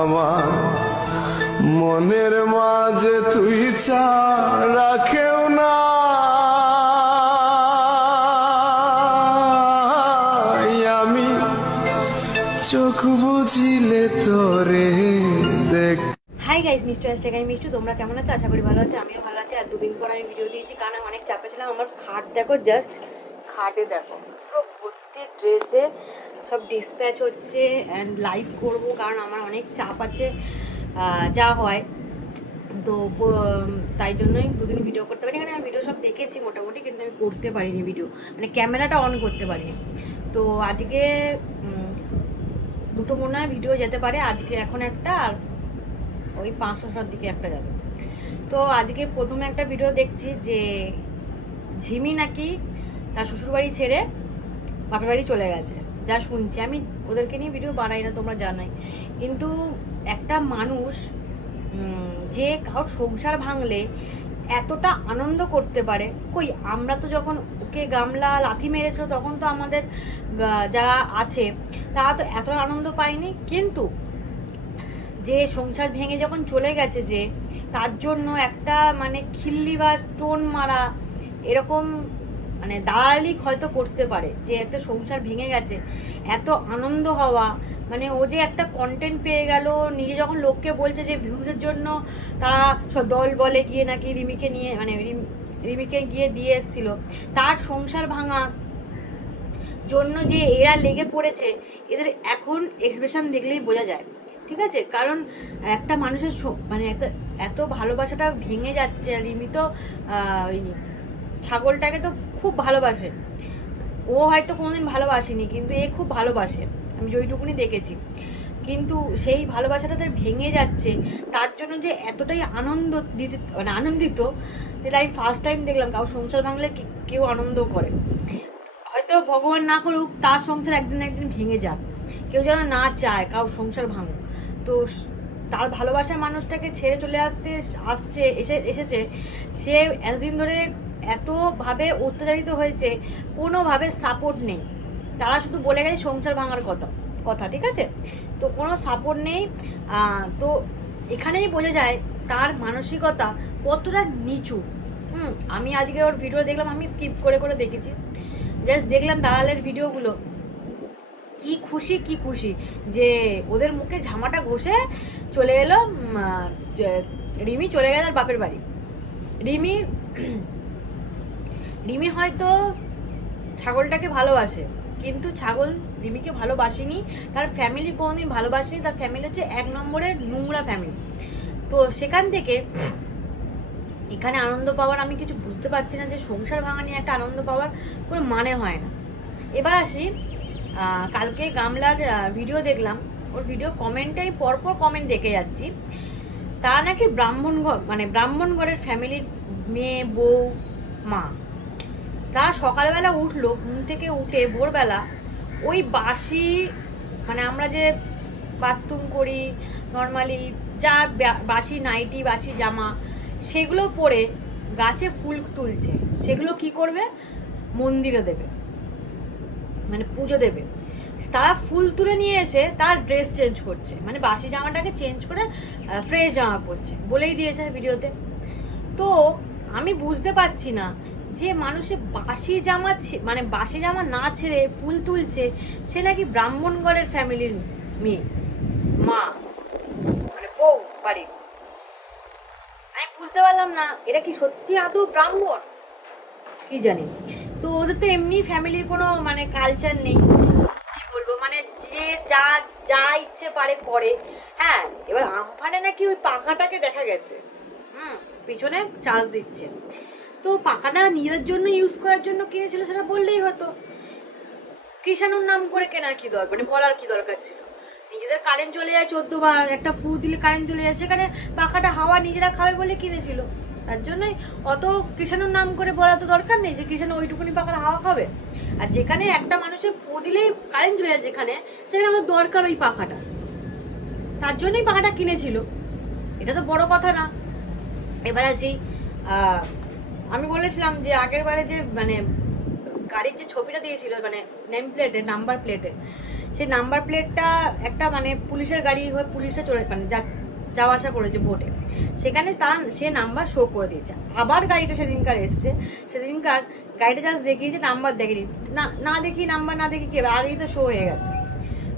আমার মনের মাঝে তুই চা রাখেও না আমি চোখ বুঝিলে তোরে দেখ হাই গাইস মিস্টার হ্যাশট্যাগ আমি মিষ্টু তোমরা কেমন আছো? আশা করি ভালো আছো, আমিও ভালো আছি। আর দুদিন পর আমি ভিডিও দিয়েছি। কারণ আমি অনেক চাপে ছিলাম। আমার খাট দেখো জাস্ট খাটে দেখো। পুরো ভর্তি ড্রেসে সব ডিসপ্যাচ হচ্ছে অ্যান্ড লাইভ করব কারণ আমার অনেক চাপ আছে যা হয়। তো তাই জন্যই দুদিন ভিডিও করতে পারি মানে আমি ভিডিও সব দেখেছি মোটামুটি, কিন্তু আমি করতে পারিনি ভিডিও মানে ক্যামেরাটা অন করতে পারিনি। তো আজকে দুটো মনে হয় ভিডিও যেতে পারে। আজকে এখন একটা আর ওই পাঁচশোটার দিকে একটা যাবে। তো আজকে প্রথমে একটা ভিডিও দেখছি যে ঝিমি নাকি তার শ্বশুরবাড়ি ছেড়ে বাপের বাড়ি চলে গেছে। যা শুনছি, আমি ওদেরকে নিয়ে ভিডিও বানাই না, তোমরা জানাই। কিন্তু একটা মানুষ যে কারোর সংসার ভাঙলে এতটা আনন্দ করতে পারে, কই, আমরা তো যখন ওকে গামলা, লাথি মেরেছিল তখন তো আমাদের যারা আছে, তারা তো এত আনন্দ পায়নি। কিন্তু যে সংসার ভেঙে যখন চলে গেছে যে, তার জন্য একটা মানে খিল্লি বা টোন মারা, এরকম মানে দালালি হয়তো করতে পারে, যে একটা সংসার ভেঙে গেছে, এত আনন্দ হওয়া মানে ও যে একটা কন্টেন্ট পেয়ে গেল, নিজে যখন লোককে বলছে যে ভিউজের জন্য তারা দল বলে গিয়ে নাকি রিমিকে নিয়ে মানে রিম- রিমিকে গিয়ে দিয়ে এসেছিল, তার সংসার ভাঙা জন্য যে এরা লেগে পড়েছে, এদের এখন এক্সপ্রেশন দেখলেই বোঝা যায়, ঠিক আছে? কারণ একটা মানুষের মানে একটা এত ভালোবাসাটা ভেঙে যাচ্ছে, আর রিমি তো ওই ছাগলটাকে তো খুব ভালোবাসে। ও হয়তো কোনোদিন ভালোবাসেনি, কিন্তু এ খুব ভালোবাসে। আমি যেইটুকুনি দেখেছি। কিন্তু সেই ভালোবাসাটা তার ভেঙে যাচ্ছে, তার জন্য যে এতটাই আনন্দ দিতে মানে আনন্দিত যেটা আমি ফার্স্ট টাইম দেখলাম কাউ সংসার ভাঙলে কেউ আনন্দ করে। হয়তো ভগবান না করুক, তার সংসার একদিন একদিন ভেঙে যাক। কেউ যেন না চায় কাউ সংসার ভাঙুক। তো তার ভালোবাসার মানুষটাকে ছেড়ে চলে আসতে, আসছে, এসে, এসেছে। সে এতদিন ধরে এতভাবে অত্যাচারিত হয়েছে, কোনোভাবে সাপোর্ট নেই। তারা শুধু বলে গেছে সংসার ভাঙার কথা কথা, ঠিক আছে? তো কোনো সাপোর্ট নেই তো এখানেই বোঝা যায় তার মানসিকতা কতটা নিচু। হুম, আমি আজকে ওর ভিডিও দেখলাম, আমি স্কিপ করে করে দেখেছি। জাস্ট দেখলাম দালালের ভিডিওগুলো কি খুশি কি খুশি যে ওদের মুখে ঝামাটা ঘষে চলে এলো রিমি চলে গেল তার বাপের বাড়ি। রিমি রিমি হয়তো ছাগলটাকে ভালোবাসে, কিন্তু ছাগল রিমিকে ভালোবাসেনি, তার ফ্যামিলি কোনোদিন ভালোবাসেনি, তার ফ্যামিলি হচ্ছে এক নম্বরের নোংরা ফ্যামিলি তো সেখান থেকে এখানে আনন্দ পাওয়ার আমি কিছু বুঝতে পারছি না যে সংসার ভাঙা নিয়ে একটা আনন্দ পাওয়ার কোনো মানে হয় না। এবার আসি কালকে গামলার ভিডিও দেখলাম। ওর ভিডিও কমেন্টে পরপর কমেন্ট দেখে যাচ্ছি। তারা নাকি ব্রাহ্মণ ঘর মানে ব্রাহ্মণ ঘরের ফ্যামিলির মেয়ে, বউ, মা। তারা সকালবেলা উঠল, ঘুম থেকে উঠে ভোরবেলা ওই বাসি মানে আমরা যে বাথরুম করি নর্মালি যা বাসি নাইটি বাসি জামা, সেগুলো পরে গাছে ফুল তুলছে। সেগুলো কি করবে? মন্দিরে দেবে। মানে পুজো দেবে। তারা ফুল তুলে নিয়ে এসে তার ড্রেস চেঞ্জ করছে। মানে বাসি জামাটাকে চেঞ্জ করে ফ্রেশ জামা পরছে। বলেই দিয়েছে ভিডিওতে। তো আমি বুঝতে পারছি না যে মানুষে বাসি জামা মানে বাসি জামা না ছেড়ে ফুল তুলছে, সে নাকি ব্রাহ্মণগড়ের ফ্যামিলির মেয়ে, মা মানে বউ বাড়ির। আমি বুঝতে পারলাম না, এরা কি সত্যি আদৌ ব্রাহ্মণ? কি জানি। তো ওদের তো এমনি ফ্যামিলির কোনো মানে কালচার নেই। কি বলব মানে যে যা যা ইচ্ছে পারে করে। হ্যাঁ এবার আমফানে নাকি ওই পাখাটাকে দেখা গেছে। হুম, পিছনে চার্জ দিচ্ছে। তো পাখাটা নিজের জন্য ইউজ করার জন্য কিনেছিল সেটা বললেই হতো। কৃষাণুর নাম করে কেনার কি দরকার? মানে বলার কি দরকার ছিল? নিজেদের কারেন্ট চলে যায় চোদ্দ বার, একটা ফু দিলে কারেন্ট চলে যায়, সেখানে পাখাটা হাওয়া নিজেরা খাবে বলে কিনেছিল। তার জন্যই অত কৃষাণুর নাম করে বলা তো দরকার নেই যে কৃষাণু ওইটুকুনি পাখার হাওয়া খাবে। আর যেখানে একটা মানুষের ফু দিলেই কারেন্ট চলে যায় যেখানে, সেখানে তো দরকার ওই পাখাটা। তার জন্যই পাখাটা কিনেছিল। এটা তো বড় কথা না। এবার আসি আমি বলেছিলাম যে আগের বারে যে মানে গাড়ির যে ছবিটা দিয়েছিল মানে নেম প্লেটে নাম্বার প্লেটে সেই নাম্বার প্লেটটা একটা মানে পুলিশের গাড়ি হয়ে পুলিশে চলে মানে যা, যাওয়া আসা করেছে বোটে সেখানে তারা, সে নাম্বার শো করে দিয়েছে। আবার গাড়িটা সেদিনকার এসছে। সেদিনকার গাড়িটা জাস্ট দেখিয়েছে নাম্বার দেখেনি। না না দেখি নাম্বার না দেখি কি আগেই তো শো হয়ে গেছে।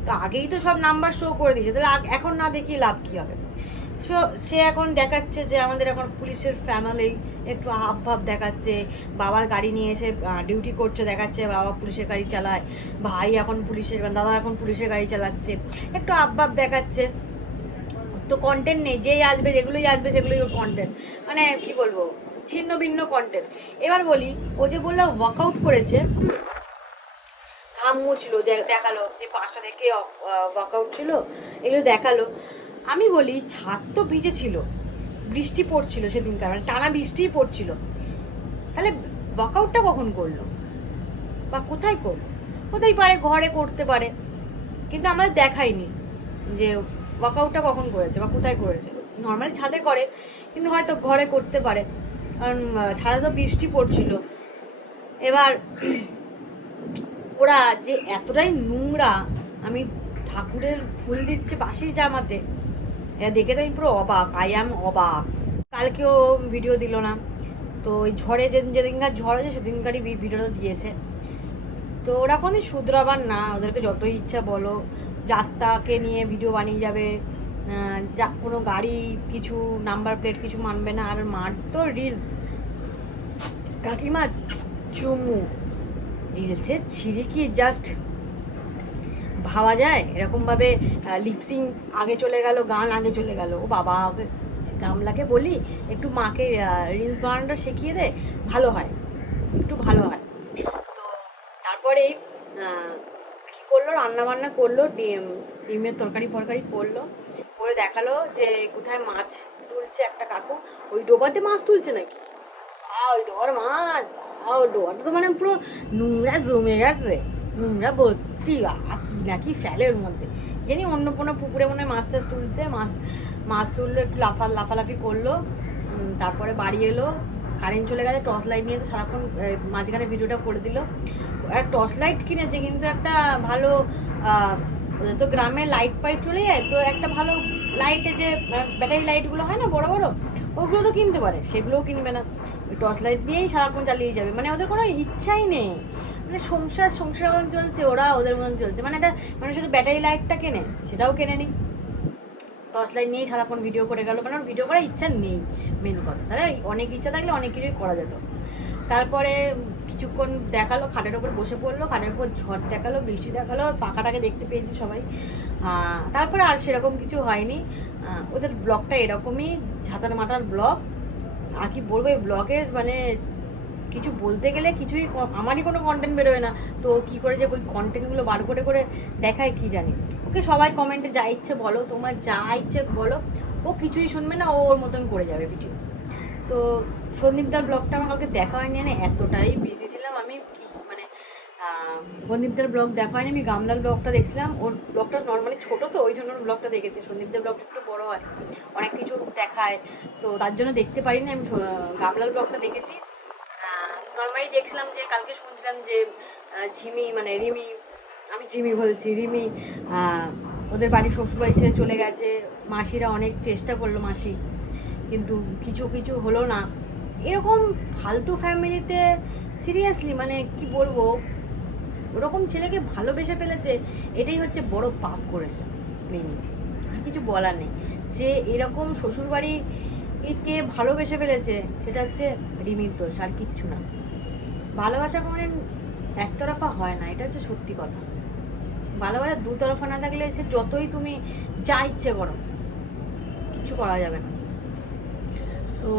তো আগেই তো সব নাম্বার শো করে দিয়েছে। তাহলে এখন না দেখি লাভ কি হবে? সো সে এখন দেখাচ্ছে যে আমাদের এখন পুলিশের ফ্যামিলি একটু হাব ভাব দেখাচ্ছে, বাবার গাড়ি নিয়ে এসে ডিউটি করছে দেখাচ্ছে, বাবা পুলিশের গাড়ি চালায়, ভাই এখন পুলিশের দাদা এখন পুলিশের গাড়ি চালাচ্ছে, একটু হাবভাব দেখাচ্ছে। তো কন্টেন্ট নেই, যেই আসবে, যেগুলোই আসবে, সেগুলোই ওর কন্টেন্ট মানে কি বলব, ছিন্ন ভিন্ন কন্টেন্ট এবার বলি, ও যে বলল ওয়ার্কআউট করেছে ঘাম মুছলো দে- দেখাল যে পাঁচটা থেকে ওয়ার্কআউট ছিল, এগুলো দেখাল। আমি বলি, ছাদ তো ভিজে ছিল। বৃষ্টি পড়ছিল সেদিনকার মানে টানা বৃষ্টিই পড়ছিল। তাহলে ওয়ার্কআউটটা কখন করল? বা কোথায় করল? হতেই পারে ঘরে করতে পারে, কিন্তু আমাদের দেখায়নি যে ওয়ার্কআউটটা কখন করেছে বা কোথায় করেছে। নর্মালি ছাদে করে, কিন্তু হয়তো ঘরে করতে পারে। কারণ ছাদে তো বৃষ্টি পড়ছিল। এবার ওরা যে এতটাই নোংরা, আমি ঠাকুরের ফুল দিচ্ছে বাসির জামাতে এটা দেখে তো আমি পুরো অবাক আই অ্যাম অবাক। কালকেও ভিডিও দিল না। তো ওই ঝড়ে যেদিন, যেদিনকার ঝড় আছে সেদিনকারই ভিডিওটা দিয়েছে। তো ওরা কোনো শুধরাবার না, ওদেরকে যতই ইচ্ছা বলো, যাত্রাকে নিয়ে ভিডিও বানিয়ে যাবে। যা কোনো গাড়ি কিছু নাম্বার প্লেট কিছু মানবে না। আর মার তো রিলস কাকিমা চুমু। রিলসে ছিঁড়ে কি জাস্ট ভাবা যায়? এরকমভাবে লিপসিং আগে চলে গেল, গান আগে চলে গেল। ও বাবা গামলাকে বলি, একটু মাকে রিলস বানানোটা শিখিয়ে দে, ভালো হয়। একটু ভালো হয়। তো তারপরে কি করল? রান্না বান্না করল, ডিম, ডিমের তরকারি ফরকারি করল। করে দেখাল যে, কোথায় মাছ তুলছে একটা কাকু। ওই ডোবাতে মাছ তুলছে নাকি? আ ওই ডোবার মাছ। ওই ডোবাটা তো মানে পুরো নোংরা জমে গেছে। নোংরা ভর্তি আ কি না, কি ফেলে ওর মধ্যে? জানি অন্য কোনো পুকুরে মনে হয় মাছ টাছ তুলছে, মাছ মাছ তুললো, একটু লাফা, লাফালাফি করল তারপরে বাড়ি এলো কারেন্ট চলে গেছে টর্চ লাইট নিয়ে তো সারাক্ষণ মাঝখানে ভিডিওটা করে দিল। আর টর্চ লাইট কিনেছে কিন্তু একটা ভালো তো গ্রামে লাইট ফাইট চলে যায়, তো একটা ভালো লাইটে যে ব্যাটারি লাইটগুলো হয় না, বড় বড়, ওগুলো তো কিনতে পারে, সেগুলোও কিনবে না। টর্চ লাইট দিয়েই সারাক্ষণ চালিয়ে যাবে মানে ওদের কোনো ইচ্ছাই নেই। মানে সংসার সংসার মতন চলছে, ওরা ওদের মতন চলছে। মানে একটা মানে শুধু ব্যাটারি লাইটটা কেনে, সেটাও কেনে নি। টর্চ লাইট নিয়েই সারাক্ষণ ভিডিও করে গেল মানে ওর ভিডিও করার ইচ্ছা নেই মেন কথা। তাহলে অনেক ইচ্ছা থাকলে অনেক কিছুই করা যেত। তারপরে কিছুক্ষণ দেখাল, খাটের ওপর বসে পড়ল, খাটের উপর ঝড় দেখাল, বৃষ্টি দেখাল পাখাটাকে দেখতে পেয়েছি সবাই। তারপরে আর সেরকম কিছু হয়নি। ওদের ব্লগটা এরকমই, ঝাঁটার মাটার ব্লগ। আর কি বলব, এই ব্লগের মানে কিছু বলতে গেলে কিছুই আমারই কোনো কন্টেন্ট বেরোয় না। তো কি করে যে ওই কন্টেন্টগুলো বার করে করে দেখায় কি জানি। ওকে সবাই কমেন্টে যা ইচ্ছে বলো, তোমরা যা ইচ্ছে বলো। ও কিছুই শুনবে না, ও ওর মতন করে যাবে ভিডিও তো সন্দীপদার ব্লগটা আমার কাউকে দেখা হয়নি মানে এতটাই বিজি ছিলাম আমি মানে সন্দীপদার ব্লগ দেখা হয়নি, আমি গামলার ব্লগটা দেখছিলাম। ওর ব্লগটা নর্মালি ছোটো তো, ওই জন্য ওর ব্লগটা দেখেছি। সন্দীপদার ব্লগটা একটু বড় হয়, অনেক কিছু দেখায়। তো তার জন্য দেখতে পারিনি, আমি গামলার ব্লগটা দেখেছি। দেখছিলাম যে, কালকে শুনছিলাম যে ঝিমি মানে রিমি, আমি ঝিমি বলছি, রিমি ওদের বাড়ি শ্বশুরবাড়ি ছেড়ে চলে গেছে। মাসিরা অনেক চেষ্টা করল মাসি, কিন্তু কিছু কিছু হলো না। এরকম ফালতু ফ্যামিলিতে সিরিয়াসলি মানে কি বলব, ওরকম ছেলেকে ভালোবেসে ফেলেছে, এটাই হচ্ছে বড় পাপ করেছে রিমি। আর কিছু বলার নেই। যে এরকম শ্বশুরবাড়ি কে ভালোবেসে ফেলেছে, সেটা হচ্ছে রিমির দোষ, আর কিচ্ছু না। ভালোবাসা কোনোদিন একতরফা হয় না, এটা হচ্ছে সত্যি কথা। ভালোবাসা দুতরফা না থাকলে সে যতই তুমি যা ইচ্ছে করো, কিছু করা যাবে না। তো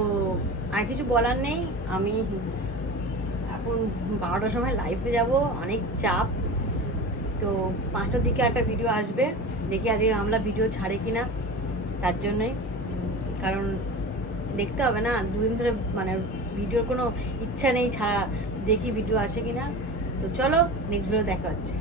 আর কিছু বলার নেই, আমি এখন বারোটার সময় লাইভে যাব, অনেক চাপ। তো পাঁচটার দিকে একটা ভিডিও আসবে, দেখি আজকে আমরা ভিডিও ছাড়ে কি না তার জন্যই। কারণ দেখতে হবে না, দুদিন ধরে মানে ভিডিওর কোনো ইচ্ছা নেই ছাড়া দেখি ভিডিও আসে কিনা। তো চলো নেক্সট ভিডিও দেখা হচ্ছে।